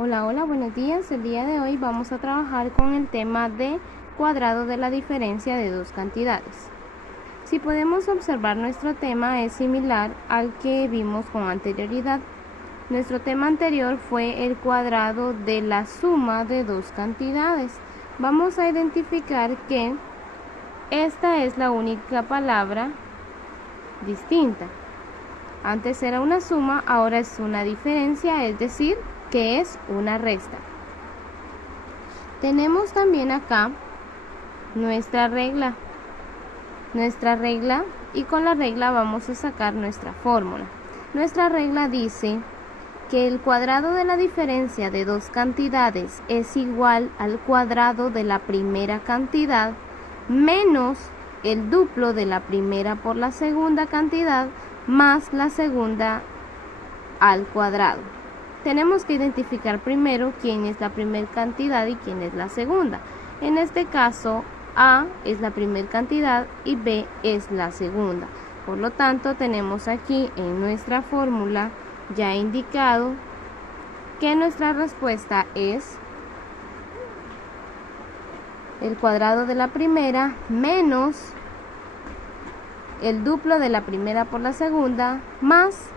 Hola, hola, buenos días. El día de hoy vamos a trabajar con el tema de cuadrado de la diferencia de dos cantidades. Si podemos observar, nuestro tema es similar al que vimos con anterioridad. Nuestro tema anterior fue el cuadrado de la suma de dos cantidades. Vamos a identificar que esta es la única palabra distinta. Antes era una suma, ahora es una diferencia, es decir, que es una resta. Tenemos también acá nuestra regla, y con la regla vamos a sacar nuestra fórmula. Nuestra regla dice que el cuadrado de la diferencia de dos cantidades es igual al cuadrado de la primera cantidad menos el duplo de la primera por la segunda cantidad más la segunda al cuadrado. Tenemos que identificar primero quién es la primera cantidad y quién es la segunda. En este caso, A es la primera cantidad y B es la segunda. Por lo tanto, tenemos aquí en nuestra fórmula ya indicado que nuestra respuesta es el cuadrado de la primera menos el duplo de la primera por la segunda más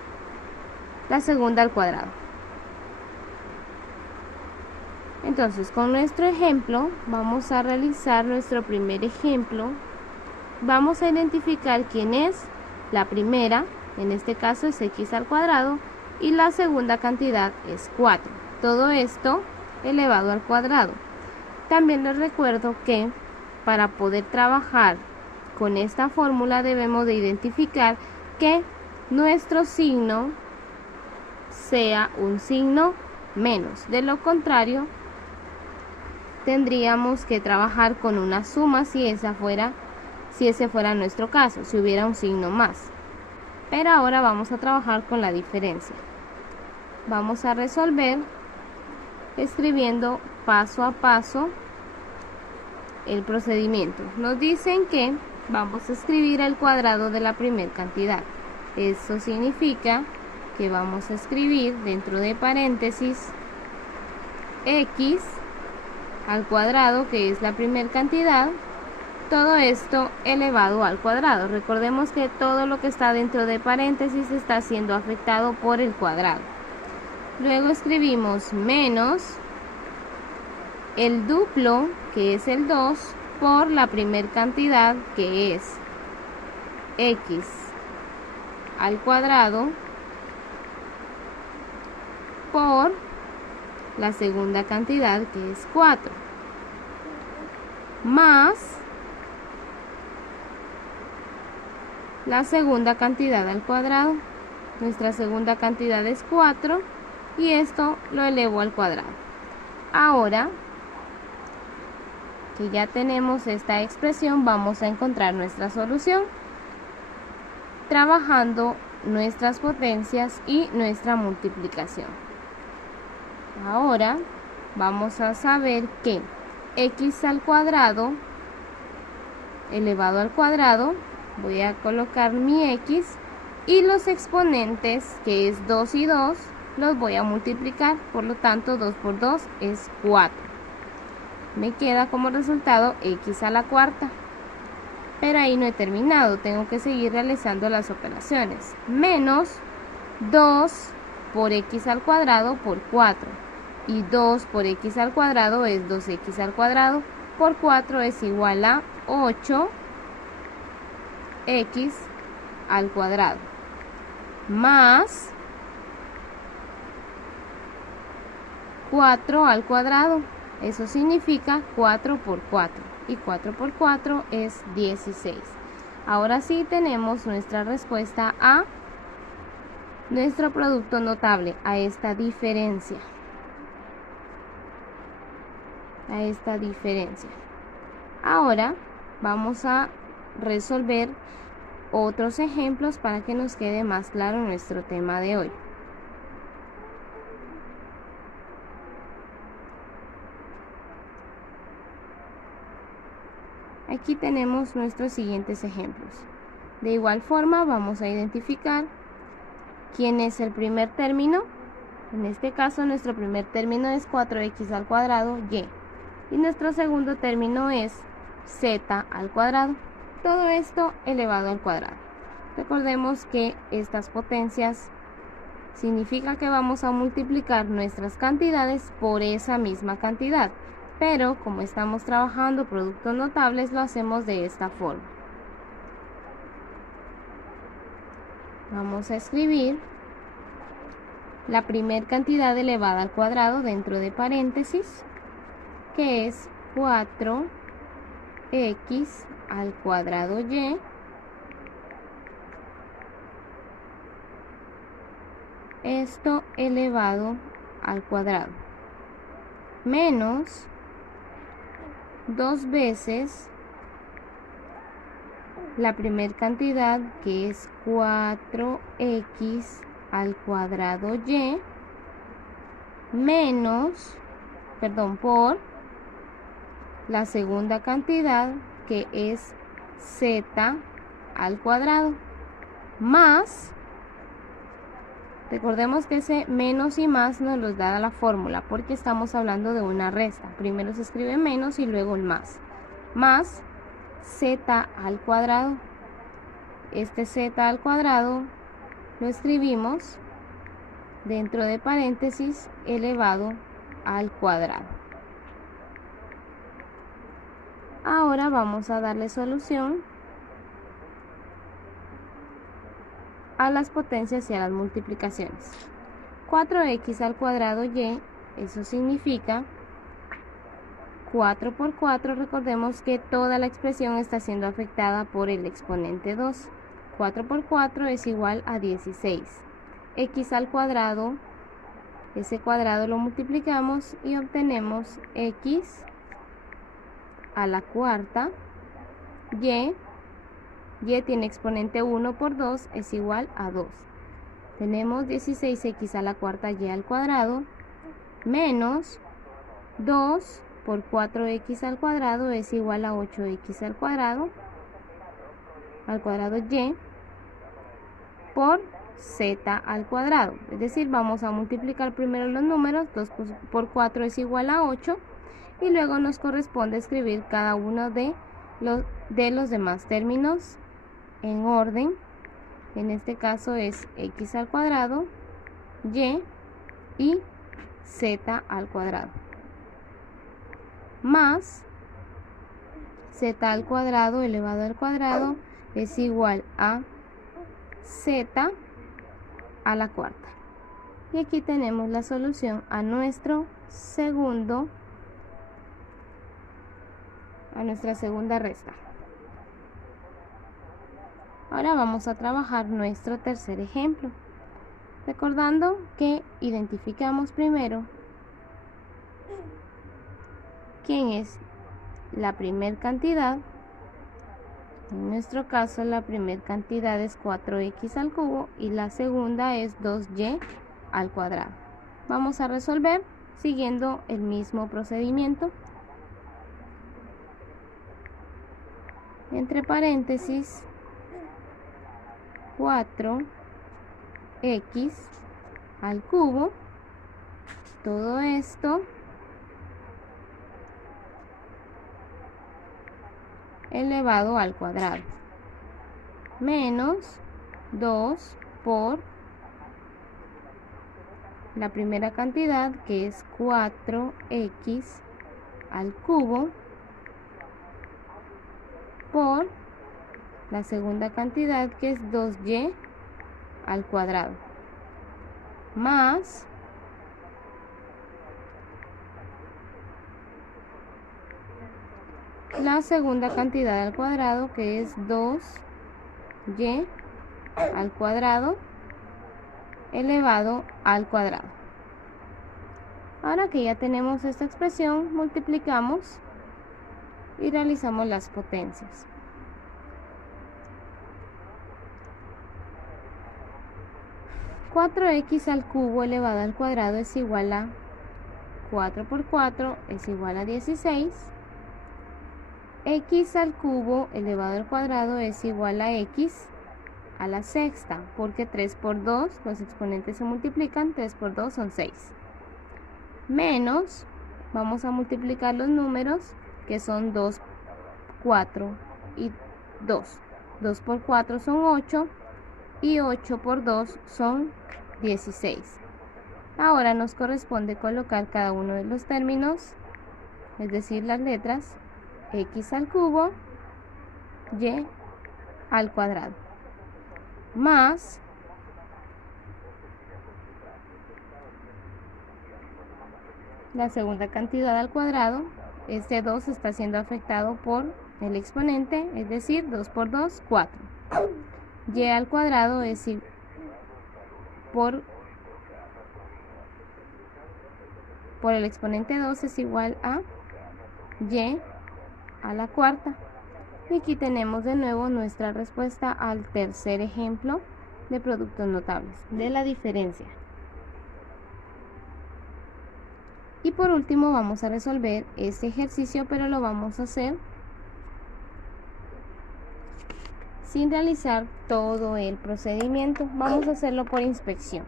la segunda al cuadrado. Entonces, con nuestro ejemplo, vamos a realizar nuestro primer ejemplo. Vamos a identificar quién es la primera, en este caso es x al cuadrado, y la segunda cantidad es 4. Todo esto elevado al cuadrado. También les recuerdo que para poder trabajar con esta fórmula debemos de identificar que nuestro signo sea un signo menos. De lo contrario, tendríamos que trabajar con una suma si ese fuera nuestro caso, si hubiera un signo más. Pero ahora vamos a trabajar con la diferencia. Vamos a resolver escribiendo paso a paso el procedimiento. Nos dicen que vamos a escribir el cuadrado de la primera cantidad. Eso significa que vamos a escribir dentro de paréntesis x al cuadrado, que es la primera cantidad, todo esto elevado al cuadrado. Recordemos que todo lo que está dentro de paréntesis está siendo afectado por el cuadrado. Luego escribimos menos el duplo, que es el 2, por la primera cantidad, que es x al cuadrado, por la segunda cantidad, que es 4, más la segunda cantidad al cuadrado. Nuestra segunda cantidad es 4 y esto lo elevo al cuadrado. Ahora que ya tenemos esta expresión, vamos a encontrar nuestra solución trabajando nuestras potencias y nuestra multiplicación. Ahora vamos a saber que x al cuadrado elevado al cuadrado, voy a colocar mi x y los exponentes, que es 2 y 2, los voy a multiplicar. Por lo tanto, 2 por 2 es 4. Me queda como resultado x a la cuarta. Pero ahí no he terminado, tengo que seguir realizando las operaciones. Menos 2 por x al cuadrado por 4. Y 2 por x al cuadrado es 2x al cuadrado por 4 es igual a 8x al cuadrado. Más 4 al cuadrado. Eso significa 4 por 4. Y 4 por 4 es 16. Ahora sí tenemos nuestra respuesta a nuestro producto notable, a esta diferencia. Ahora vamos a resolver otros ejemplos para que nos quede más claro nuestro tema de hoy. Aquí tenemos nuestros siguientes ejemplos. De igual forma vamos a identificar quién es el primer término En este caso nuestro primer término es 4x al cuadrado y nuestro segundo término es z al cuadrado. Todo esto elevado al cuadrado. Recordemos que estas potencias significa que vamos a multiplicar nuestras cantidades por esa misma cantidad, pero como estamos trabajando productos notables lo hacemos de esta forma. Vamos a escribir la primera cantidad elevada al cuadrado dentro de paréntesis, que es 4x al cuadrado y esto elevado al cuadrado menos 2 veces la primera cantidad, que es 4x al cuadrado y menos, por la segunda cantidad, que es z al cuadrado, más, recordemos que ese menos y más nos los da la fórmula porque estamos hablando de una resta. Primero se escribe menos y luego el más z al cuadrado. Este z al cuadrado lo escribimos dentro de paréntesis elevado al cuadrado. Ahora vamos a darle solución a las potencias y a las multiplicaciones. 4x al cuadrado y, eso significa 4 por 4, recordemos que toda la expresión está siendo afectada por el exponente 2. 4 por 4 es igual a 16. X al cuadrado, ese cuadrado lo multiplicamos y obtenemos x a la cuarta, y tiene exponente 1 por 2 es igual a 2. Tenemos 16x a la cuarta y al cuadrado menos 2 por 4x al cuadrado es igual a 8x al cuadrado y por z al cuadrado. Es decir, vamos a multiplicar primero los números. 2 por 4 es igual a 8 y luego nos corresponde escribir cada uno de los demás términos en orden. En este caso es x al cuadrado, y z al cuadrado, más z al cuadrado elevado al cuadrado es igual a z a la cuarta. Y aquí tenemos la solución a nuestra segunda resta. Ahora vamos a trabajar nuestro tercer ejemplo, recordando que identificamos primero quién es la primera cantidad. En nuestro caso la primera cantidad es 4x al cubo y la segunda es 2y al cuadrado. Vamos a resolver siguiendo el mismo procedimiento. Entre paréntesis 4x al cubo, todo esto elevado al cuadrado, menos 2 por la primera cantidad, que es 4x al cubo, por la segunda cantidad, que es 2y al cuadrado, más la segunda cantidad al cuadrado, que es 2y al cuadrado elevado al cuadrado. Ahora que ya tenemos esta expresión, multiplicamos y realizamos las potencias. (4x al cubo elevado al cuadrado es igual a 4 por 4 es igual a 16. X al cubo elevado al cuadrado es igual a x a la sexta, porque 3 por 2, los exponentes se multiplican, 3 por 2 son 6. Menos, vamos a multiplicar los números, que son 2, 4 y 2. 2 por 4 son 8 y 8 por 2 son 16. Ahora nos corresponde colocar cada uno de los términos, es decir, las letras x al cubo, y al cuadrado, más la segunda cantidad al cuadrado. Este 2 está siendo afectado por el exponente, es decir, 2 por 2, 4. Y al cuadrado es por el exponente 2 es igual a y a la cuarta. Y aquí tenemos de nuevo nuestra respuesta al tercer ejemplo de productos notables de la diferencia. Y por último vamos a resolver este ejercicio, pero lo vamos a hacer sin realizar todo el procedimiento. Vamos a hacerlo por inspección.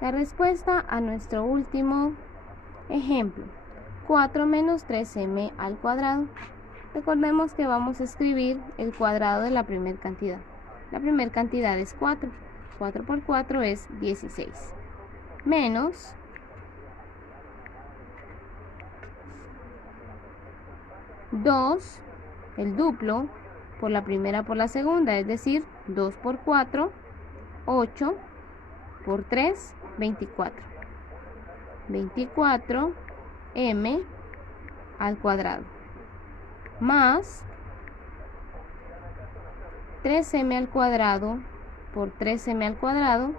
La respuesta a nuestro último ejemplo, 4 menos 3m al cuadrado. Recordemos que vamos a escribir el cuadrado de la primera cantidad. La primera cantidad es 4. 4 por 4 es 16. Menos 2, el duplo, por la primera por la segunda, es decir, 2 por 4, 8, por 3, 24. 24m al cuadrado, más 3m al cuadrado por 3m al cuadrado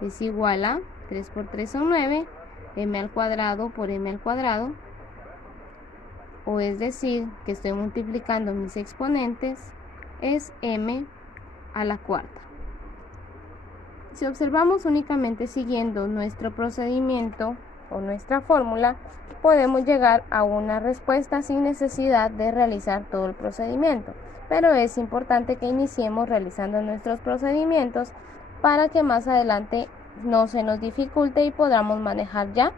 es igual a 3 por 3 son 9, m al cuadrado por m al cuadrado, o es decir, que estoy multiplicando mis exponentes, es m a la cuarta. Si observamos únicamente siguiendo nuestro procedimiento o nuestra fórmula, podemos llegar a una respuesta sin necesidad de realizar todo el procedimiento, pero es importante que iniciemos realizando nuestros procedimientos para que más adelante no se nos dificulte y podamos manejar ya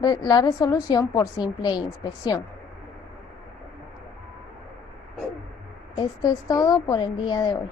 la resolución por simple inspección. Esto es todo por el día de hoy.